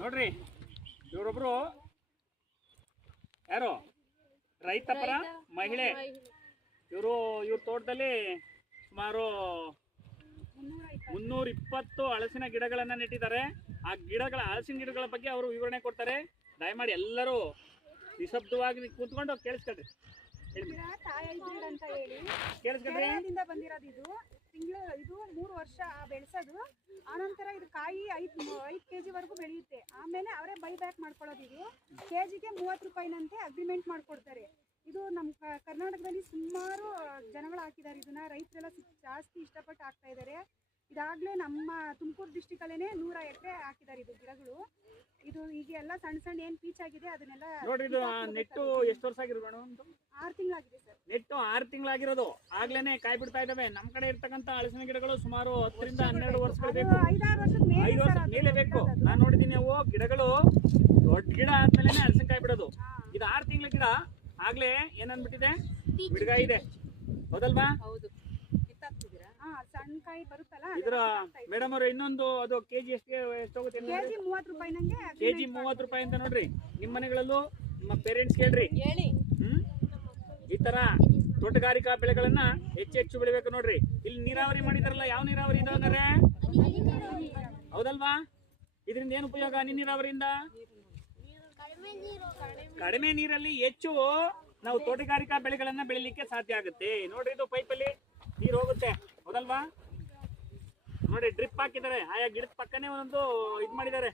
ನೋಡ್ರಿ ಇವರೊಬ್ರು ಯಾರು ರೈತಪರ ಮಹಿಳೆ. ಇವ್ರ ತೋಟದಲ್ಲಿ ಸುಮಾರು 320 ಹಲಸಿನ ಗಿಡಗಳನ್ನ ನೆಟ್ಟಿದ್ದಾರೆ. ಆ ಹಲಸಿನ ಗಿಡಗಳ ಬಗ್ಗೆ ಅವರು ವಿವರಣೆ ಕೊಡ್ತಾರೆ. ದಯಮಾಡಿ ಎಲ್ಲರೂ ನಿಶಬ್ದವಾಗಿ ಕೂತ್ಕೊಂಡು ಕೇಳಿಸ್ಕೊಳ್ರಿ. ಅಂತ ಹೇಳಿ ಕೇರಳದಿಂದ ಬಂದಿರೋದು. ಇದು 3 ವರ್ಷ ಬೆಳೆಸೋದು. ಆನಂತರ ಇದು ಕಾಯಿ 5 kg ವರೆಗೂ ಬೆಳೆಯುತ್ತೆ. ಆಮೇಲೆ ಅವರೇ ಬೈ ಬ್ಯಾಕ್ ಮಾಡ್ಕೊಳ್ಳೋದು. ಇದು ಕೆಜಿಗೆ 30 ರೂಪಾಯಿನಂತೆ ಅಗ್ರಿಮೆಂಟ್ ಮಾಡ್ಕೊಡ್ತಾರೆ. ಇದು ನಮ್ಮ ಕರ್ನಾಟಕದಲ್ಲಿ ಸುಮಾರು ಜನಗಳು ಹಾಕಿದ್ದಾರೆ. ಇದನ್ನ ರೈತರೆಲ್ಲ ಜಾಸ್ತಿ ಇಷ್ಟಪಟ್ಟು ಹಾಕ್ತಾ ಇದ್ದಾರೆ. ಇದಾಗಲೇ ನಮ್ಮ ತುಮಕೂರು ಡಿಸ್ಟಿಕಲ್ಲೇ 100 ಎಕರೆ ಹಾಕಿದ್ದಾರೆ ಇದು ಗಿಡಗಳು. ಇದು ಈಗ ಎಲ್ಲ ಸಣ್ಣ ಏನು ಪೀಚ್ ಆಗಿದೆ ಅದನ್ನೆಲ್ಲ ನೋಡ್ರಿ. ಇದು ನೆಟ್ಟು ಎಷ್ಟು ವರ್ಷ ಆಗಿರೋದು? 6 ತಿಂಗಳಾಗಿದೆ ಸರ್. ನೆಟ್ಟು 6 ತಿಂಗಳಾಗಿರೋದು. ಆಗ್ಲೇನೆ ಕಾಯಿ ಬಿಡ್ತಾ ಇದಾವೆ. ನಮ್ಮ ಕಡೆ ಇರ್ತಕ್ಕಂಥ ಹಲಸಿನ ಗಿಡಗಳು ಸುಮಾರು 10 ರಿಂದ 12 ವರ್ಷಗಳು ಬೇಕು. 5 ವರ್ಷ ಮೇಲೆ ಬೇಕು. ನಾನು ನೋಡಿದೀನಿ. ಅವು ಗಿಡಗಳು ದೊಡ್ಡ ಗಿಡ ಆದ್ಮೇಲೆ ಹಲಸಿನಕಾಯಿ ಬಿಡೋದು. ಇದು 6 ತಿಂಗಳ ಗಿಡ. ಆಗ್ಲೇ ಏನನ್ಬಿಟ್ಟಿದೆ, ಬಿಡ್ಗಾಯಿ ಇದೆ. ಹೌದಲ್ವಾ? ಸಣ್ಣ ಕಾಯಿ ಬರುತ್ತಲ್ಲ. ಇದ್ರ ಮೇಡಮ್ ಅವ್ರ ಇನ್ನೊಂದು ಅದು ಕೆಜಿ ಎಷ್ಟೋಗುತ್ತೆ? ಕೆಜಿ 30 ರೂಪಾಯಿ. ನಂಗೆ ಕೆಜಿ 30 ರೂಪಾಯಿ ಅಂತ ನೋಡ್ರಿ. ನಿಮ್ಮ ಮನೆಗಳಲ್ಲೂ ನಿಮ್ಮ ಪೇರೆಂಟ್ಸ್ ಕೇಳ್ರಿ. ಈ ತರ ತೋಟಗಾರಿಕಾ ಬೆಳೆಗಳನ್ನ ಹೆಚ್ಚು ಬೆಳಿಬೇಕು ನೋಡ್ರಿ. ಇಲ್ಲಿ ನೀರಾವರಿ ಮಾಡಿದಾರಲ್ಲ, ಯಾವ ನೀರಾವರಿ ಇದಾವೆ? ಹೌದಲ್ವಾ? ಇದರಿಂದ ಏನು ಉಪಯೋಗ? ಹನಿ ನೀರಾವರಿಯಿಂದ ಕಡಿಮೆ ನೀರಲ್ಲಿ ಹೆಚ್ಚು ನಾವು ತೋಟಗಾರಿಕಾ ಬೆಳೆಗಳನ್ನ ಬೆಳಿಲಿಕ್ಕೆ ಸಾಧ್ಯ ಆಗುತ್ತೆ. ನೋಡ್ರಿ, ಇದು ಪೈಪಲ್ಲಿ ನೀರು ಹೋಗುತ್ತೆ. ಹೌದಲ್ವಾ? ನೋಡಿ, ಡ್ರಿಪ್ ಹಾಕಿದ್ದಾರೆ. ಆಯಾ ಗಿಡದ ಪಕ್ಕನೆ ಒಂದು ಇದು ಮಾಡಿದ್ದಾರೆ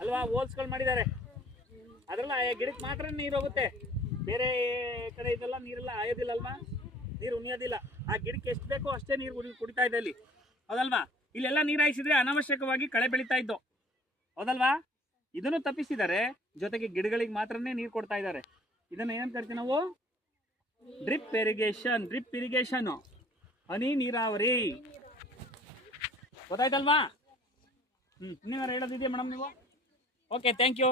ಅಲ್ವಾ, ಹೋಲ್ಸ್ಗಳು ಮಾಡಿದ್ದಾರೆ. ಅದ್ರಲ್ಲಿ ಆಯಾ ಗಿಡಕ್ಕೆ ಮಾತ್ರ ನೀರು ಹೋಗುತ್ತೆ. ಬೇರೆ ಕಡೆ ಇದೆಲ್ಲ ನೀರೆಲ್ಲ ಆಯೋದಿಲ್ಲ ಅಲ್ವಾ, ನೀರು ಉಣಿಯೋದಿಲ್ಲ. ಆ ಗಿಡಕ್ಕೆ ಎಷ್ಟು ಬೇಕೋ ಅಷ್ಟೇ ನೀರು ಕುಡಿತಾ ಇದೆ ಅಲ್ಲಿ. ಹೌದಲ್ವಾ? ಇಲ್ಲೆಲ್ಲ ನೀರು ಹಾಯಿಸಿದ್ರೆ ಅನಾವಶ್ಯಕವಾಗಿ ಕಳೆ ಬೆಳೀತಾ ಇದ್ದು. ಹೌದಲ್ವಾ? ಇದನ್ನು ತಪ್ಪಿಸಿದ್ದಾರೆ. ಜೊತೆಗೆ ಗಿಡಗಳಿಗೆ ಮಾತ್ರನೇ ನೀರು ಕೊಡ್ತಾ ಇದ್ದಾರೆ. ಇದನ್ನು ಏನಂತ ಕರಿತೀವಿ ನಾವು? ಡ್ರಿಪ್ ಇರಿಗೇಷನ್, ಹನಿ ನೀರಾವರಿ. ಗೊತ್ತಾಯ್ತಲ್ವಾ? ನೀವೇನಾರು ಹೇಳೋದಿದೆಯಾ ಮೇಡಮ್ ನೀವು? Okay, thank you.